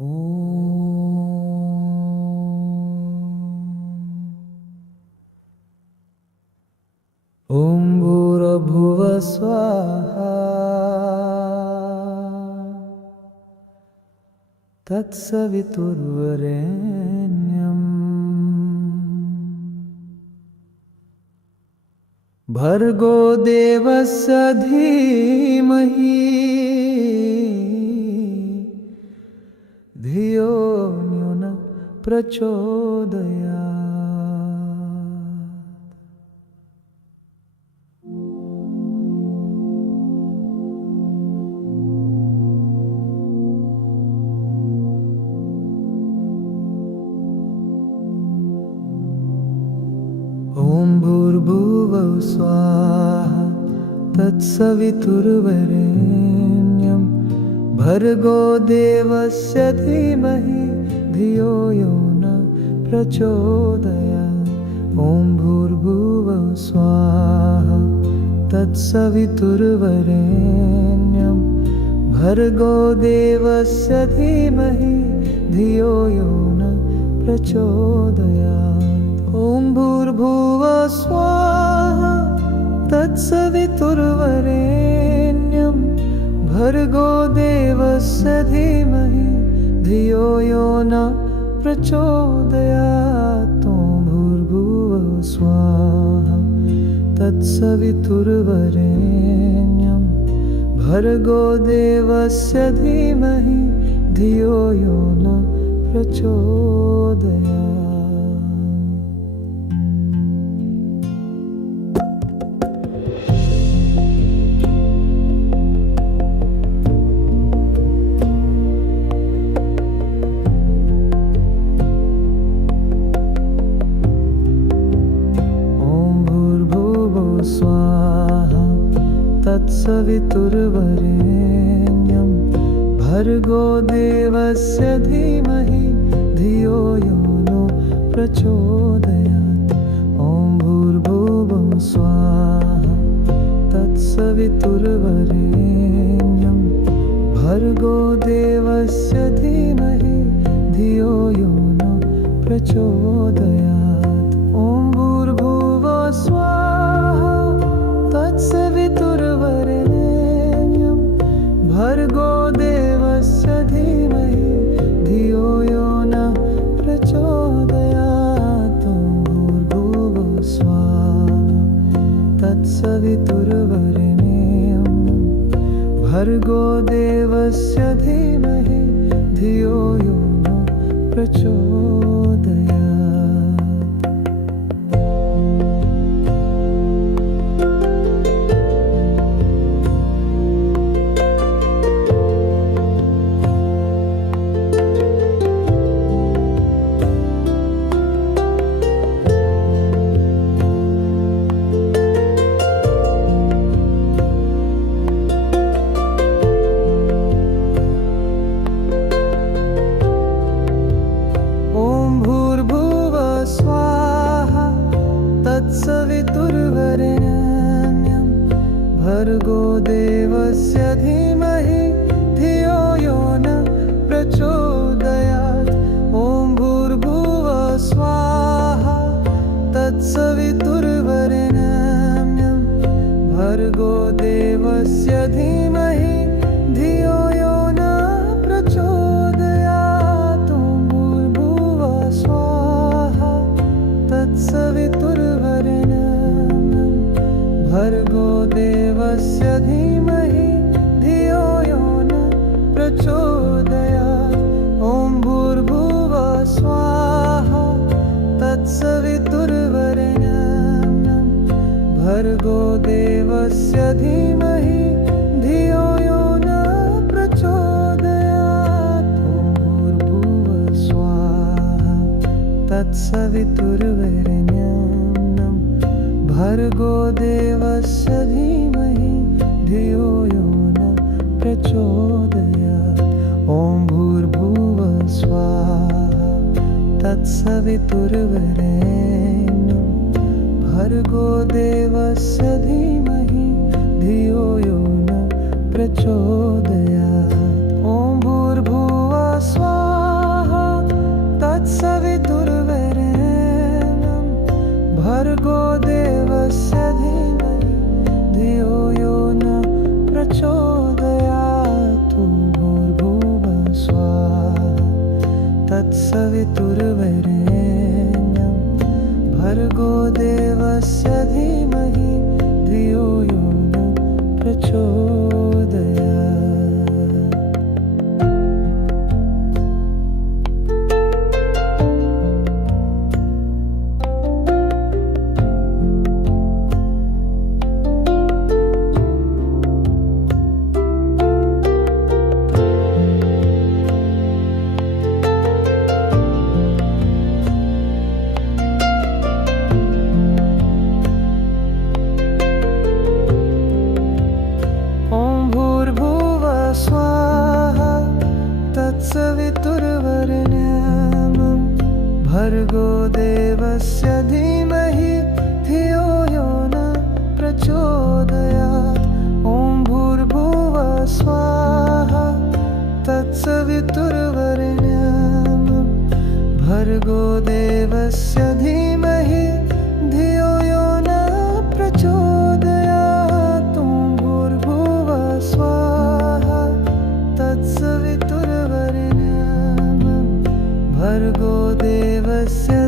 ॐ भूर्भुवः स्वाहा तत्सवितुर्वरेण्यम् भर्गो देवस्य धीमहि धियो यो न प्रचोदयात्। ॐ भूर्भुवः स्वाहा तत्सवितुर्वरेण्यं भर्गो देवस्य धीमहि धियो यो न प्रचोदयात्। ॐ भूर्भुवः स्वाहा तत्सवितुर्वरेण्यं भर्गो देवस्य धीमहि धियो यो न प्रचोदयात्। ॐ भूर्भुवः स्वाहा तत्सवितुर्वरेण्यं भर्गो देवस्य धीमहि धियो यो न प्रचोदयात्। ॐ भूर्भुवः स्वाहा तत्सवितुर्वरेण्यं भर्गो देवस्य धीमहि धियो यो न प्रचोदयात्। स्वाहा तत्सवितुर्वरेण्यं भर्गो देवस्य धीमहि धियो यो न प्रचोदयात्। ॐ भूर्भुवः स्वाहा तत्सवितुर्वरेण्यं भर्गो देवस्य धीमहि धियो यो न प्रचोदयात्। ॐ भूर्भुवः स्वाहा तत्सवितुर्वरेण्यं भर्गो देवस्य धीमहि धियो यो न प्रचोदयात्। ॐ भूर्भुवः स्वाहा तत्सवितुर्वरेण्यं भर्गो देवस्य धीमहि धियो यो न प्रचोदयात्। तत्सवितुर्वरेण्यं भर्गो देवस्य धीमहि धियो यो न प्रचोदयात्। ॐ भूर्भुवः स्वाहा तत्सवितुर्वरेण्यं भर्गो देवस्य धीमहि धियो यो न प्रचोदयात्। ॐ भूर्भुवः स्वाहा तत्सवितुर्वरेण्यं भर्गो देवस्य धीमहि धियो यो न प्रचोदयात्। ॐ भूर्भुवः स्वाहा तत्सवितुर्वरेण्यं भर्गो देवस्य धीमहि धियो यो न प्रचोदयात्। ॐ भूर्भुवः स्वाहा तत्सवितुर्वरेण्यं भर्गो देवस्य धीमहि धियो यो न प्रचोदयात्। ॐ भूर्भुवः स्वाहा तत्सवितुर्वरेण्यं भर्गो देवस्य धीमहि धियो यो न प्रचोदयात्। ॐ भूर्भुवः स्वाहा स्वाहा तत्सवितुर्वरेण्यं भर्गो देवस्य धीमहि धियो यो न प्रचोदयात्। स्वाहा तत्सवितुर्वरेण्यं भर्गो देवस्य धीमहि धियो यो न प्रचोदयात्। ॐ भूर्भुवः स्वाहा तत्सवितुर्वरेण्यं भर्गो देवस्य धीमहि धियो यो न प्रचोदयात्। ॐ भूर्भुवः स्वाहा तत्सवितुर्वरेण्यं भर्गो देवस्य